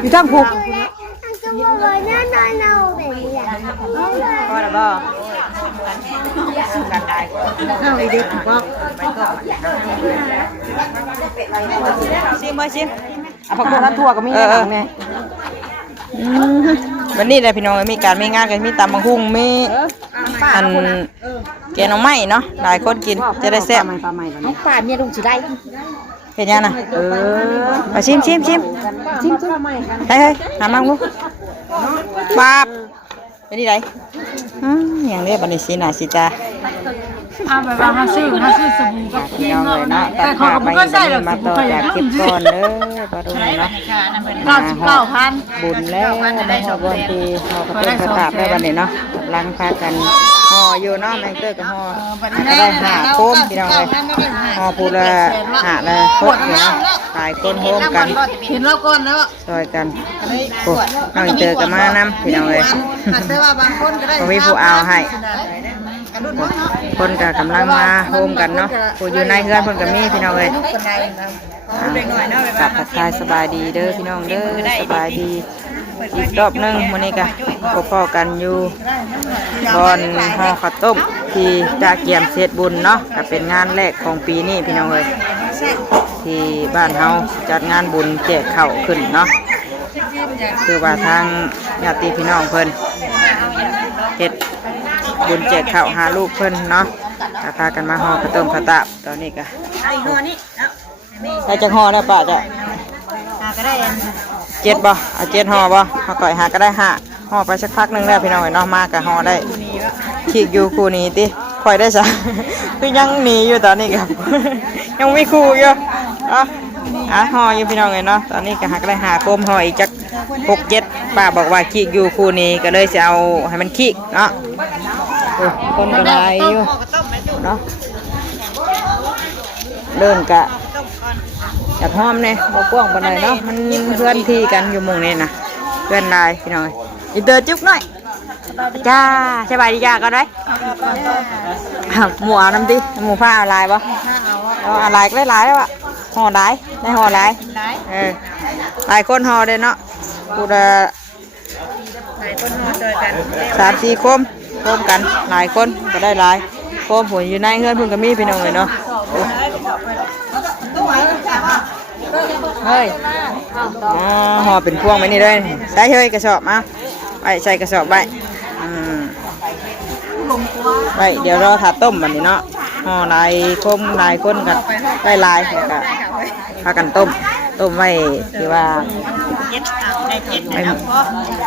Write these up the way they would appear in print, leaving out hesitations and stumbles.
อยู่ทั้งผูกก็แล้วบ่กันได้เอาไอเด็กก็ชิมบ่ชิมผักบัวร้านทั่วก็มีอย่างไงวันนี้เลยพี่น้องมีการมีงานกันมีตำบักหุ่งมีอันแกงหน่อไม้เนาะหลายคนกินจะได้แซ่บน้องป่าเมียลุงสิได้เห็นยังน่ะมาชิมเฮ้ยหามั่งลูกป๊าบเป็นที่ไหนอย่างนี้บันนี้สีหน้าสีตาเอาไปว่าซื้อสบู่กับครีมเนาะแต่เขาไม่ใส่หรอกมาต่อจากคลิปก่อนเด้อปลาดุกเนาะ99,000บุญแล้วได้ชาวบ้านที่เขาก็เป็นกระตาบได้บันนี้เนาะลังพากันห่ออยู่เนาะแมงเตอร์กับห่อได้หาโคมพี่น้องเลยห่อพูละหาเลยโคตรเนาะหลายคนโฮมกันเห็นแล้วก่อนแล้วซอยกันโอ้น้องเตอร์กับมานำพี่น้องเลยก็มีผู้เอาให้คนก็กำลังมาโฮมกันเนาะผู้อยู่ในเฮือนคนก็มีพี่น้องเลยกลับทักทายสบายดีเด้อพี่น้องเด้อสบายดีอีกรอบนึงวันนี้ก็พอกันอยู่บอนห่อข้าวต้มที่จะเกี่ยมเศษบุญเนาะก็เป็นงานแรกของปีนี้พี่น้องเลยที่บ้านเฮาจัดงานบุญแจกข้าวขึ้นเนาะคือว่าทางญาติพี่น้องเพิ่นเฮ็ดบุญแจกข้าวหาลูกเพิ่นเนาะพากันมาห่อข้าวต้มข้าวตาบตอนนี้ก็ได้จังห่อแล้วป้าจะ7บ่เอา7ห่อบ่เฮาก่อยหาก็ได้5ห่อไปสักพักนึงแล้วพี่น้องเนาะมาก็ห่อได้ขีกอยู่คู่นี้ติค่อยได้ซะคือยังหนีอยู่ตอนนี้ครับยังมีคู่อยู่ห่ออยู่พี่น้องเนาะตอนนี้ก็หาก็ได้5โคมห่ออีกจัก6-7ป้าบอกว่าขีกอยู่คู่นี้ก็เลยจะเอาให้มันขีกเนาะคนก็ได้อยู่เนาะเดินกะจากห้อมเนี่ยบ่กว้างปานใดเนาะมันเพื่อนที่กันอยู่หมู่นี้นะเพื่อนลายพี่น้องอีเตอร์จุ๊บหน่อยจ้าสบายดีจ้าก็ได้หมูเอาน้ำดิหมูผ้าเอาลายปะเอาลายก็ได้ลายแล้วอะห่อลายได้ห่อลายหลายคนห่อเลยเนาะกูจะ3-4 คมกันหลายคนก็ได้หลายโคมหัวอยู่ในเฮือนพุ่งกระมีพี่น้องเลยเนาะเฮ้ยห่อเป็นพวงไปนี่เลยใส่เฮ้ยกระสอบมาไปใส่กระสอบไปไปเดี๋ยวรอถาต้มแบบนี้เนาะห่อลายคมลายคนกันได้ลายก็พากันต้มไว้ที่ว่า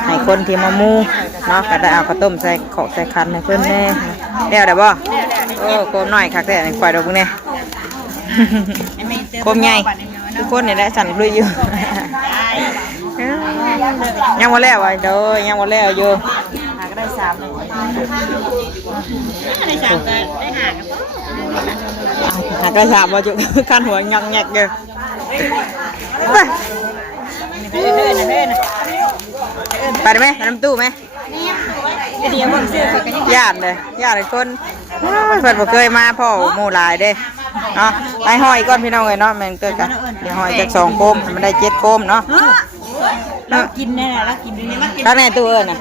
ให้คนที่มามูเนาะก็ได้เอาข้าวต้มใส่ขอกใส่คันให้เพื่อนแน่แล้วได้บ่โอ้โคมหน่อยคักแต่ควายดอกเนี่ยโคมใหญ่ทุกคนเนี่ยได้สั่นลุยอยู่ยังวันแล้วเด้อยังวันแล้วอยู่หาก็ได้3เลยได้3ก็ได้หาก็3บ่จุคันหัวงักแงกอยู่ไปได้ไหมน้ำตู้ไหมญาติเลยคนเพื่อนบอกเคยมาพ่อหมู่หลายเด้เนาะไปห้อยก้อนพี่น้องเลยเนาะแมงเกิดกันเดี๋ยวห้อยจาก2 โคมมันได้7 โคมเนาะเรากินแน่แล้วกินถ้าในตู้น่ะ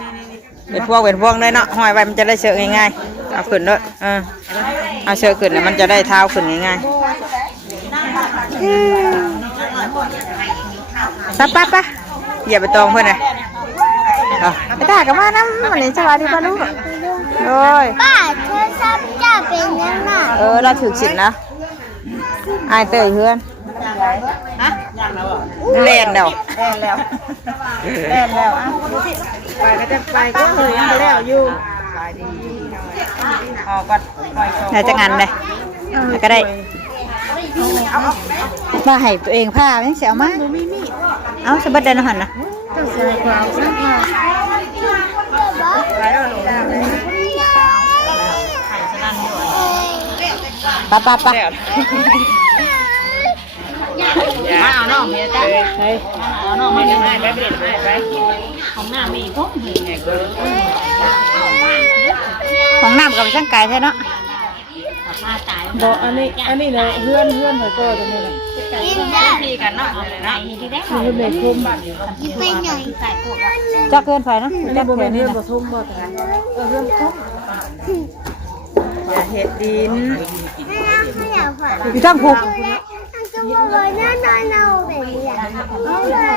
เป็นพวงเลยเนาะห้อยไว้มันจะได้เชือกง่ายๆเอาขึ้นด้วยเอาเชือกขึ้นเนี่ยมันจะได้เท้าขึ้นง่ายๆปั๊บอย่าไปตองเพื่อนเลยไปตากับมาน้ำมันเลยสวัสดีป้าลูกโอ้ยป้าเธอชอบจะเป็นยังไงเราถือสินนะไอเตยเพื่อนเล่นเดี๋ยวไปก็จะไปก็เลยยังไม่แล้วอยู่ออกก่อนไหนจะงานเลยก็ได้มาให้ตัวเองผ้าไม่เสียมากเอาสบัดเดินหันนะปั๊บมาเอาน้องเมียจ้าเอาน้องมาให้ไปของน้ำมีพวกของน้ำกับช่างไก่ใช่เนาะบอกอันนี้เลยเพื่อนเหมือนตัวตรงนี้เลย กินได้ พี่กันเนาะเนาะ เป็นไง จักเกินไปเนาะจักเกินนี่นะ อย่าเฮ็ดดิน ไม่อยากผ่าน อยู่ทั้งผูก จะมาเลยน่านอนแบบนี้แหละ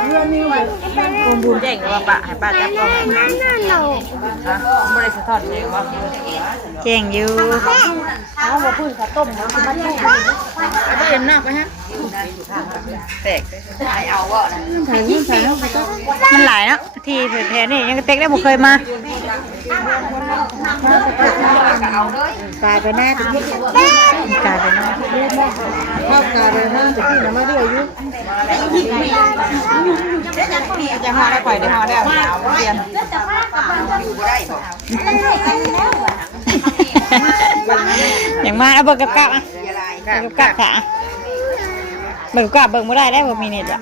เรื่องนี้วัน บุญเจ๋งว่าปะให้ป้าจับกล้อง น่านอน บริษัททอดเองว่าเจ๋งอยู่ เอาบ่พื้นข้าวต้มนะคือมันแม่ ไม่เห็นหน้าไปฮะแตกมันหลายเนาะที่เผยแพร่นี่ยังเต็กได้บ่เคยมาก ลายไปหน้าตะกี้ กลายเป็น เข้ากาเลยนะตะกี้น่ะมาเรื่อยอยู่ จะห่อได้ปล่อยได้ห่อได้เอาเปลี่ยนอย่างมาเอาเบิกกับกะเบิกกับกะค่ะเบิกกับกะเบิกไม่ได้ได้บ่มีเน็ตอ่ะ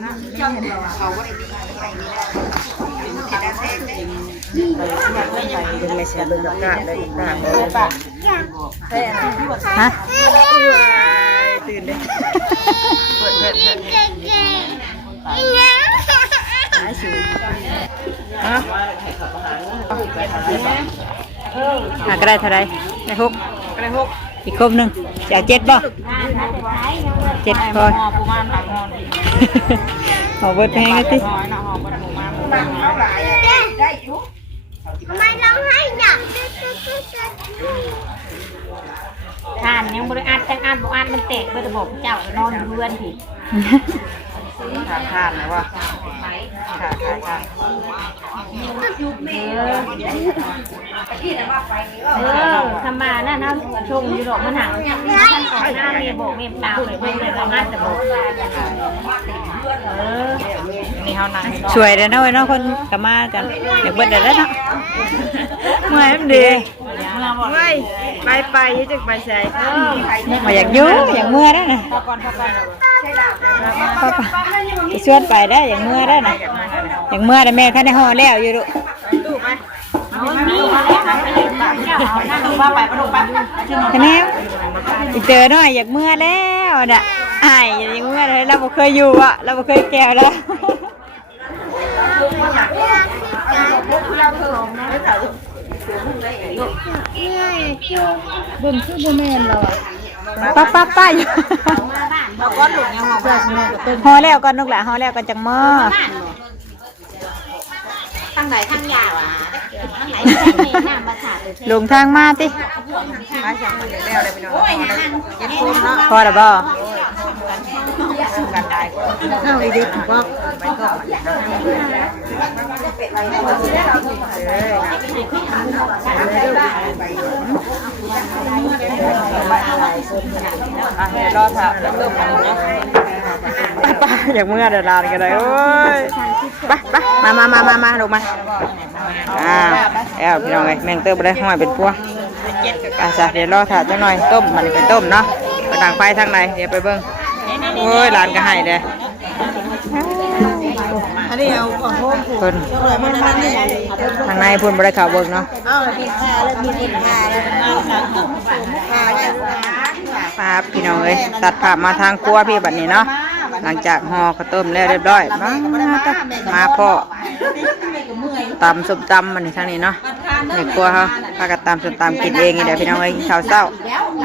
เป็นไม่ใช่เบิกกับกะเลยกะฮะตื่นเลยเปิด เก่ง ก็ได้เท่าไรได้หกอีกครบหนึ่งจะเจ็ดบ่เจ็ดพอหอเบิดแพงกันสิ ทำไมร้องไห้เนี่ย ทานยังบ่ได้อัดจังอัดบ่อัดมันแตกเบิดระบบเจ้านอนอยู่เรือนพี่ ทานนะว่าทานทำมาน่ะนะชงอยู่ดอกมันหังท่านออกหน้าเมียบอกเมียตามเลยเบิ่งเลยเราอัดแต่บอกนี่เฮานั่งช่วยเด้อเนาะคนก็มากันเดี๋ยวเบิดเด้อเนาะเมื่อยมันดีไปยึดจักไปใส่มาอยากอยู่อยากเมื่อได้น่ะจะชวนไปได้อย่างเมื่อได้น่ะอย่างเมื่อได้แม่คันได้ห่อแล้วอยู่ดุคะแนนอีเจอหน่อยอยากเมื่อแล้วน่ะอ้ายอย่างเมื่อเลยเราบ่เคยอยู่อ่ะเราบ่เคยแก่แล้วบุญคือบ่แม่นเราอ่ะป้าอยู่ห่อแล้วก่อนลูกหลานห่อแล้วก่อนจังมื้อ ทางไหนทางยาวอ่ะทางไหนน้ำมาถาดเลย ลงทางมาติพอแล้วบ่ เข้าไอเด็กถูกป่ะ รอถ่าแล้วเริ่มกันนะป้าอยากเมื่อเดี๋ยวลานกันเลยโอ้ยมาลงมาพี่น้องไงแมงเติมไปได้ห้อยเป็นพวงเดี๋ยวรอถ่าจังหน่อยต้มมันเป็นต้มเนาะไปต่างไฟทางไหนเดี๋ยวไปเบิ้งโอ้ยลานก็ให้เลย อันนี้เอาของโฮม เพิ่น เลยมันนั่นนี่ ทางในเพิ่นบ่ได้เข้าเบิ่งเนาะ เอามีค่าแล้วมีเงินค่าแล้วค่าได้ ครับพี่น้องเอ้ยตัดภาพมาทางครัวพี่บัดนี้เนาะหลังจากห่อข้าวต้มแล้วเรียบร้อยมาพ่อตำส้มตำมันนี่ทางนี้เนาะในครัวเฮาพากันตำส้มตำกินเองนี่เดี๋ยวพี่น้องเอ้ยข้าวเช้า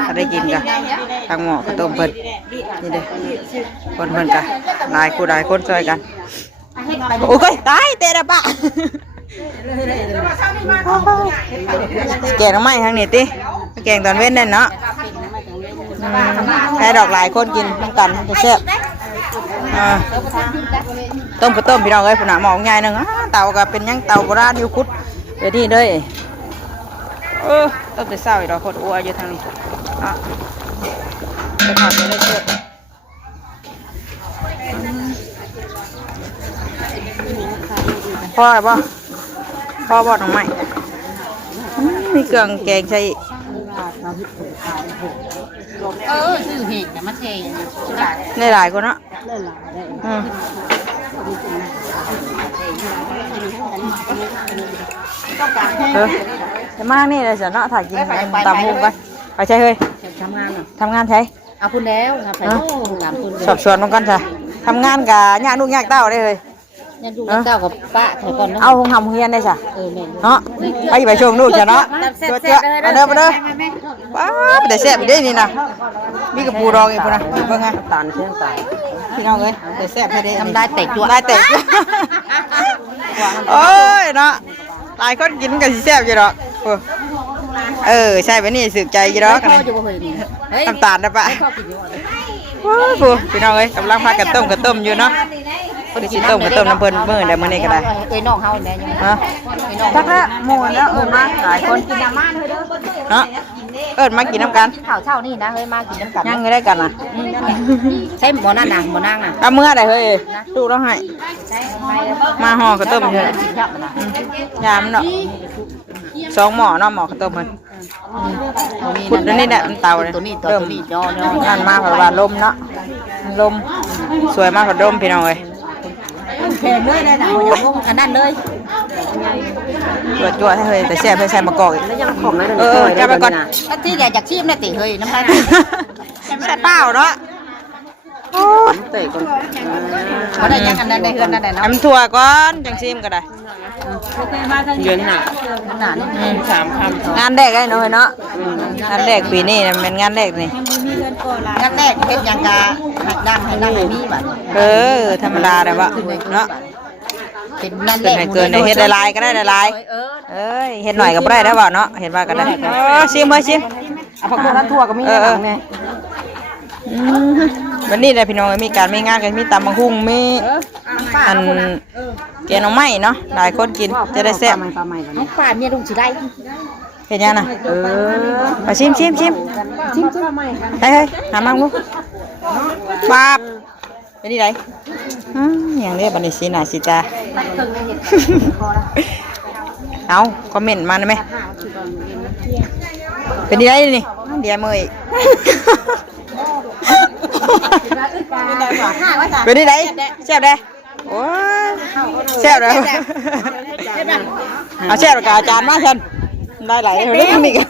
ก็ได้กินกันทางหม้อข้าวต้มเพิ่นนี่เด้อคนเพิ่นก็หลายคู่หลายคนช่วยกันโอ้ยตายเตะระปะแกงน้ำไม้ทางนี้ติแกงตอนเว้นนั่นเนาะแค่ดอกหลายคนกินน้ำกันจะแซ่บต้มก็ต้มพี่น้องเอ้ยผุนหนาหมองใหญ่หนึ่งเตาก็เป็นยังเตาโบราณอยู่คุดเดี๋ยวนี้เลยต้มแต่เศร้าอีกดอกโคตรอ้วนอยู่ทางนี้ไปขอไปได้เชื่อพ่อหรือเปล่าพ่อบอกน้องใหม่มีเครื่องแกงใช่ซื้อเห็ดนะมาเท ได้หลายคนเนาะจะมากนี่เลยจะเนาะถ่ายกินตามมุมกันไปใช่เฮ้ยทำงานใช่ เอาคุณแล้วครับไปถามคุณ สอบสวนมันกันจ้ะทำงานกับญาติลูกญาติเต้าได้เลย ยันดูเก้ากับป้าถอยก่อนนะ เอาหงทำเฮียนได้จ้ะ แม่ เนาะไปชมลูกจ้ะเนาะเจ้าเอาเด้อมาเด้อว้าแต่แซ่บได้นี่นะมีกับปูรองอีกพุ่นนะเบิ่งไงตาลเชื่อมตาลพี่น้องเอ้ยแต่แซ่บให้ได้ ทำได้แต่จั่ว ได้แต่โอ้ยเนาะหลายคนกินกันสิแซ่บอยู่ดอกใช่ไปนี่สึกใจอยู่ดอกน้ำตาลนะปะปูพี่น้องเอ้ยกำลังพากันต้มอยู่เนาะสิต้มน้ำเพิ่นมื้อใดมื้อนี้ก็ได้ เอ้ยน้องเฮาแน่ยัง ฮะทักละหมู่แล้วมาหลายคนกินน้ำมันเนาะมากินน้ำกัน ข้าวเช้านี่นะเฮ้ยมากินน้ำกัน ยังไม่ได้กันนะ ใช่หมอนั่นน่ะหมอนั่งน่ะ เอามื้อใดเฮ้ยลูกต้องให้มาห่อข้าวต้มเถอะยามเนาะ2หม้อเนาะหม้อข้าวต้มเพิ่นขุดนี่แหละมันเตาเลย ตัวนี้ย่อ นั่นมาเพราะว่าลมเนาะลมสวยมากกว่าลมพี่น้องเอ้ย แพงเลยได้นะอันนั้นเลย จั่วให้เฮ้ยแต่แซ่บให้ใส่มะกอกอีก แล้วยังขมเลย จะไปก่อน ที่แกอยากชิมน่ะติเฮ้ยน้ำลาย ใส่เปล่าเนาะโอ้ย เตะก่อนบ่ได้ยังอันนั้นได้เฮือนนั่นได้เนาะ ทำถั่วก่อนจังซิมก็ได้ เย็นน่ะขนาดนี้3คำ งานแรกได้เนาะเนาะงานแรกปีนี้นะเป็นงานแรกนี่ งั้นแรกเฮ็ดหยังกะหักดังให้ดังให้มีบัด ธรรมดาเลยว่เนาะ เป็นนั่นแห เกิน ละ ให้เฮ็ดหลายๆก็ได้หลายเฮ็ดหน่อยก็บ่ได้แล้วบ่เนาะเห็นว่าก็ได้ชิมเฮ้ยชิม เอาผักนั้นทั่วก็มีนะแม่ วันนี้แหละพี่น้องมีการมีงานกันมีตำบักหุ่งมีอันแกงหน่อไม้เนาะหลายคนกินจะได้แซ่บ น้องป้าเมียลุงสิได้ เห็นยังน่ะไปชิมเฮ้ยหามั่งลูกป๊าบเป็นที่ไหนอย่างนี้บันนี้สีหน้าสีตาเอาคอมเมนต์มาได้ไหมเป็นที่ไหนนี่เดี๋ยวมืออีกเป็นที่ไหนแซ่บได้โอ้ยแซ่บเลยเอาแซ่บกับอาจารย์มาฉันได้หลายเรื่องนี่กัน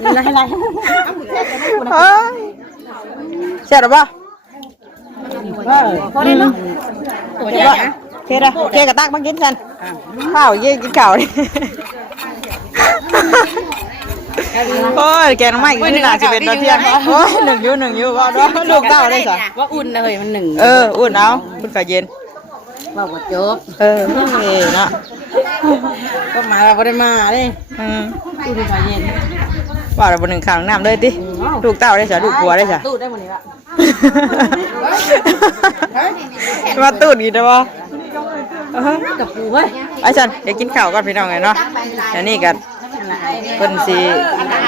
แซ่บหรือเปล่าพอได้เนาะเคยนะเคยกับตักมากินฉันข้าวเยอะกินข้าวนี่โอ้ยแกงไม่กินหนาจะเป็นตะเพียนโอ้ยหนึ่งยูว่าด้วยลูกเต้าได้สิ ว่าอุ่นเลยมัน1 อุ่นเอาอุ่นข้าวเย็น ว่าบ่จบ เนาะ ก็หมายว่าบ่ได้มาเด้อุ่นข้าวเย็น ว่าเราบนหนึ่งข้างน้ำเลยดิลูกเต้าได้สิลูกผัวได้สิ ตู้ได้มื้อนี้ละ มาตูดอีกได้ป่ะ กับปูเฮ้ย ไอ้ฉันเดี๋ยวกินข้าวก่อนพี่น้องไงเนาะอันนี้กันเพิ่นสิ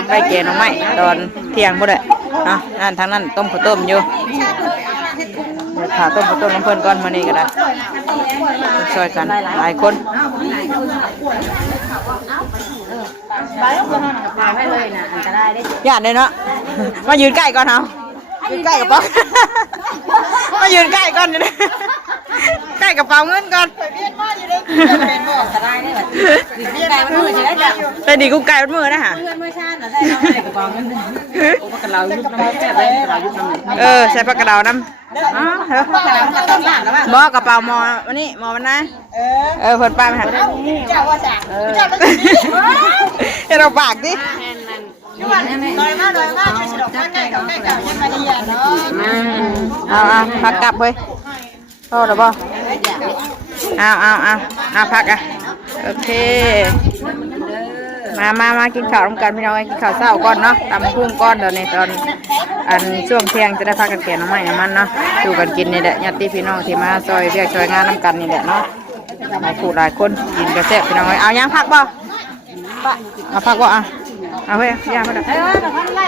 ไปแกงหน่อไม้ตอนเที่ยงบ่ได้เนาะนั่นทางนั้นต้มข้าวต้มอยู่เดี๋ยวขาต้มข้าวต้มน้ำเพิ่นก่อนมื้อนี้ก็ได้ช่วยกันหลายคน พาไว้เลยน่ะอันตรายได้ ย่านเลยเนาะมายืนใกล้ก่อนเฮายืนใกล้กับเป๋ามายืนใกล้ก่อนนี่ใกล้กระเป๋าเงินก่อนแต่ดีกูไก่มันมือนะฮะใส่ปากกระเดาน้ำบอกกระเป๋ามอวันนี้มอวันนะเพิ่นป้าไหมฮะให้เราปากดิเอาพักกลับเว้ยโทษหรือเปล่าเอาพักอ่ะโอเคมากินข้าวร่วมกันพี่น้องกินข้าวเช้าก่อนเนาะตำพุ่งก้อนเดี๋ยวนี้ตอนอันช่วงเที่ยงจะได้พักกันแกงน้ำมันน้ำมันเนาะดูกันกินนี่แหละญาติพี่น้องที่มาซอยเรียกซอยงานน้ำกันนี่แหละเนาะหลายผู้หลายคนกินกระแซ่บพี่น้องเอายังพักบ่เอาพักบ่เอาเฮ้ยย่ามาดับ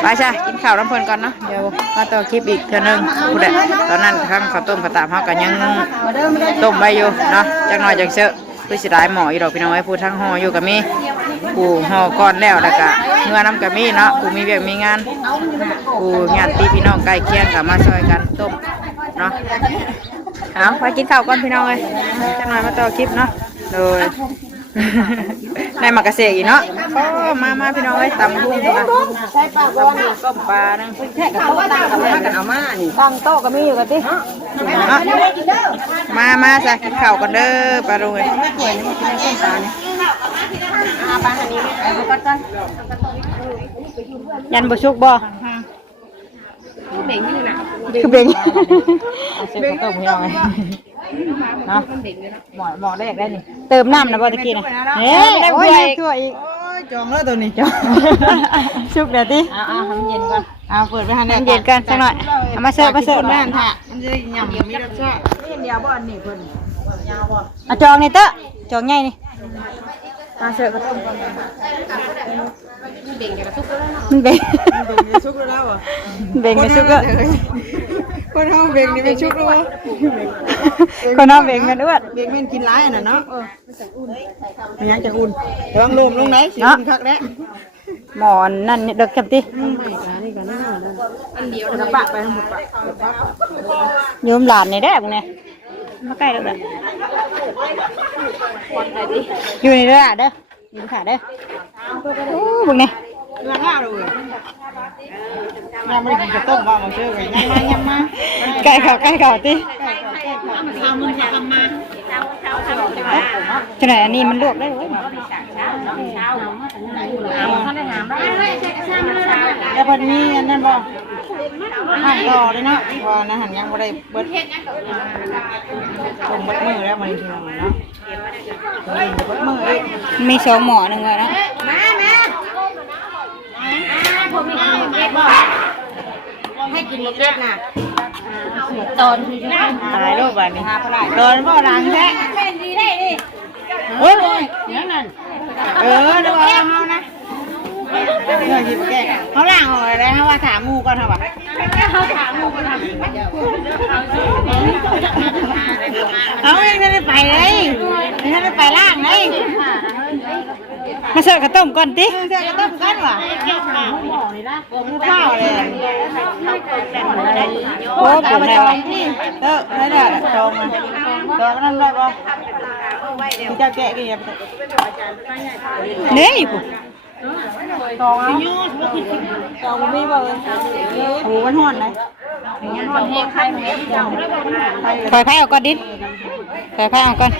ไปใช่กินข้าวน้ำเพลินก่อนเนาะเดี๋ยวมาต่อคลิปอีกเท่านึงผู้ใดตอนนั้นทั้งข้าวต้มข้าวตามเขากันยังต้มใบอยู่เนาะจังหน่อยจังเชอะคือสิได้หมออีดอกพี่น้องไอ้ผู้ทั้งห่ออยู่กับมีผู้ห่อก้อนแล้วแล้วก็เมื่อน้ำกับมีเนาะผู้มีเวียกมีงานผู้ญาติพี่น้องใกล้เคียงกับมาช่วยกันต้มเนาะเอาไปกินข้าวก่อนพี่น้องเลยจังหน่อยมาต่อคลิปเนาะโดย ได้มากระเสกอีกเนาะมาพี่น้องไว้ตำหุ้งมาใช่ปลาบอลต้มปลานั่งแค่กับโต๊ะตั้งกับมากันเอามานี่ตั้งโต๊ะก็มีอยู่กันติมาซะกินข้าวกันเด้อปลาลุงเอ้ยยันบ่ชุกบ่คือเบ่งคือเบ่งเส้นข้าวต้มพี่น้องเนาะหมอแรกได้นี่เติมน้ำนะบ่ตะกี้นะได้ถ้วยอีกจองแล้วตัวนี้จอง ชุบเดี๋ยวดิให้มันเย็นก่อนเปิดไปหัน เย็นกันสักหน่อยเอามาเสิร์ฟน้ำค่ะมันจะยำมีรสชาตินี่เดียวบ่อันนี้เพิ่นยาวบ่ เอาจองนี่เตอะจองใหญ่นี่มาเสิร์ฟกันมันเบ่งกับซุกแล้วอ่ะเบ่งกับซุกแล้วคนห้องเบ่งนี่เป็นซุกแล้วคนห้องเบ่งกันอ้วนเบ่งมันกินร้ายน่ะเนาะมันยังจะอุ่นเดี๋ยวลมลงไหนสิอุ่นคักแล้วหมอนนั่นเด็กจับติอันเดียวจะปะไปทั้งหมดปะโยมหลานนี่ได้บุเนี่ยมาใกล้แล้วแบบอยู่ในเรือเด้ออยู่ขาเด้อโอ้บุเนี่ยล้างหน้าเลยยังไม่ได้กินกระต้มบ้างมาเชื่อกันยังมาใกล้เขาติขนาดอันนี้มันลวกได้เลยแล้วพอนี้นั่นบ่หั่นรอเลยเนาะพอนะหั่นยังไม่ได้เบิดผมเบิดมือแล้วมันทีละเนาะเบิดมือมีสองหม้อหนึ่งเลยนะผมมีเล็กบ่ให้กินเล็กๆน่ะตอนคือตายโลกแบบนี้ตอนบ่หลังแท้เป็นดีได้ดิเฮ้ยอย่างนั้นดูว่าเขานะเขาล่างออกอะไรเขาว่าถามงูก่อนเหรอวะเขาถามงูกันทำเขายังไม่ได้ไปเลยยังไม่ได้ไปล่างเลยมาเสิร์ฟกระต้มก่อนดิเสิร์ฟกระต้มก่อนวะข้าวเลยโอ้เปลี่ยนแล้วเออได้เด้อจองมาจองนั่นได้ป่ะที่เจ้าแกะกี่ยังนี่ปุ๊จองเอาจองมีบ่โอ้มันห่อนเลยถอยไผ่ออกก่อนดิถอยไผ่ออกก่อน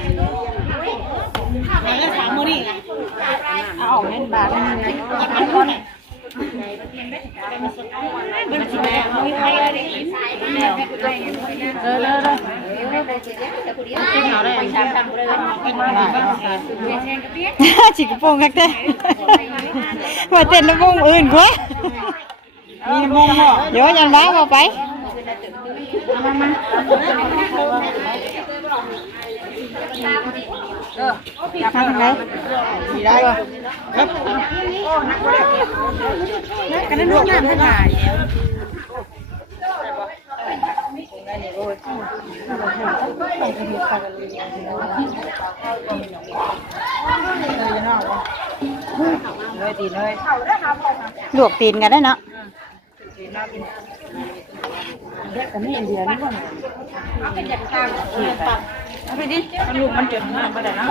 เอาออกเล่นบาทฉีกกระโปรงกันเต้ว่าเต้นแล้ววงอื่นกว่ามีวงเหรอเดี๋ยวยันบ้าเอาไปอยากทำอะไรสีได้ป่ะครับกันนั่นลูกงานถ่ายเลยตีเลยลวกตีนกันได้เนาะแต่ไม่เห็นเดียวนี่ก่อนเอาไปดิมันลูกมันจุดมากก็ได้นะ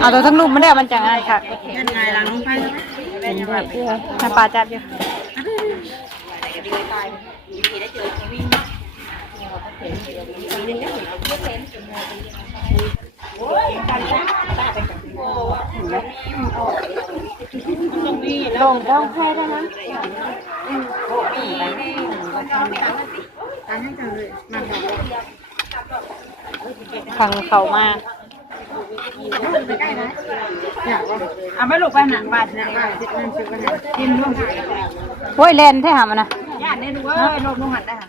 เอาตัวทั้งลูกมันได้มันจังไงค่ะยังไงล่ะน้องไผ่ให้ปลาจับอยู่ลงต้องแค่ได้นะขังเขามาเอาไม่ลูกไปหนังบาดเนี่ยกินร่วมโอ้ยเลนใช่หามันนะญาติเนี่ยดูว่าลงหันได้ค่ะ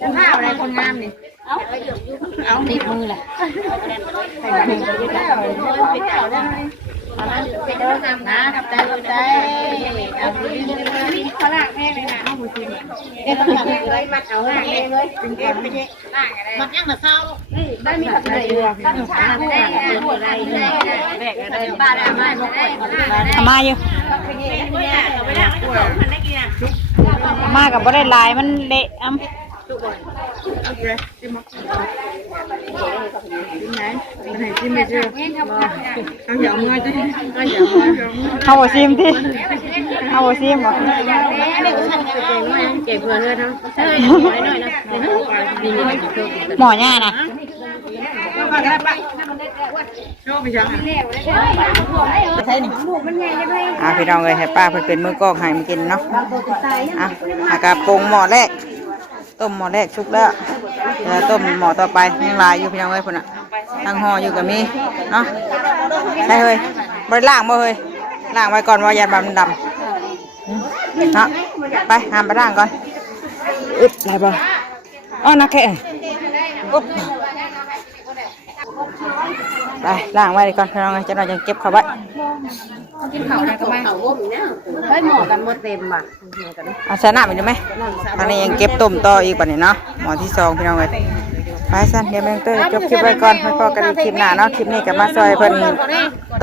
จะท่าอะไรคนงามนี่เอาติดมือแหละนะกับใจเอาขลากแห้งเลยนะเอาหมูจิ้มเอ๊ะต้องทำอะไรมัดเอาห่างเลยเป็นเกมไม่ใช่มัดยังมาเศร้าได้มีผักอะไรอยู่ตั้งช้าได้หัวอะไรแบกอะไรบ้าได้ไม่บอกทำมาอยู่มากับบ่ได้ลายมันเละอ้ำ ให้กินไม่เชื่อเอาอย่างเมื่อจะเอาอย่างเมื่อ เอาบ่ซิมที่เอาบ่ซิมบ่ เก็บเพื่อนเลยทั้งเฮ้ยหน่อยนะดีนี่มันจะเพิ่ม หมอญ่านะ โชคไปยังอ่ะ พี่น้องเลยให้ป้าเพิ่นเป็นมือกล้องให้มากินเนาะอากาปรุงหม้อแรกต้มหม้อแรกชุบแล้วเดี๋ยวต้มหม้อต่อไปยังลายอยู่พี่น้องเลยพุ่นน่ะตั้งห่ออยู่กับมีเนาะใช่เฮ้ยบริล่างบ่เฮ้ยล่างไว้ก่อนว่ายันบำดำเนาะไปหามไปล่างก่อนอึ๊บได้บ่อ้อนักแค่อุ๊บไปล่างไว้ก่อนพี่น้องเลยจะหน่อยจะเก็บเข้าไว้ กินเผาได้ก็ไม่เผาบ่มีนะเฮ้ยหมอกันหมดเต็มว่ะ เอาชนะไปดูไหมตอนนี้ยังเก็บต้มต่ออีกป่ะเนี่ยเนาะหมอที่2พี่น้องเลยไปสั้นเดี๋ยวแมงเตอร์จบคลิปไว้ก่อนพอกันอีกคลิปหน้าเนาะคลิปนี้กับมาซอยเพิ่น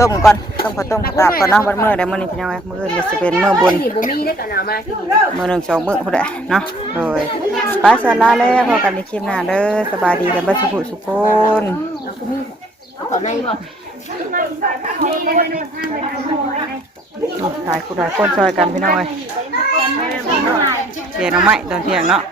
ต้มก่อนต้มข้าวต้มข้าวตาก่อนเนาะวันมื้อใดมื้อนี้พี่น้องเลยมื้ออื่นก็สิเป็นมื้อบุญ บ่มีได้กันเอามาที่ดี มื้อ1 2มื้อพุ่นแหละเนาะโดยไปสลาแล้วพอกันอีกคลิปหน้าเด้อสบายดีกันเบ่สุขสุขคน เขาในบ่ ถ่ายคู่ถ่ายคนซอยกันพี่น้องเลยเสียน้องไม้ตอนเที่ยงเนาะ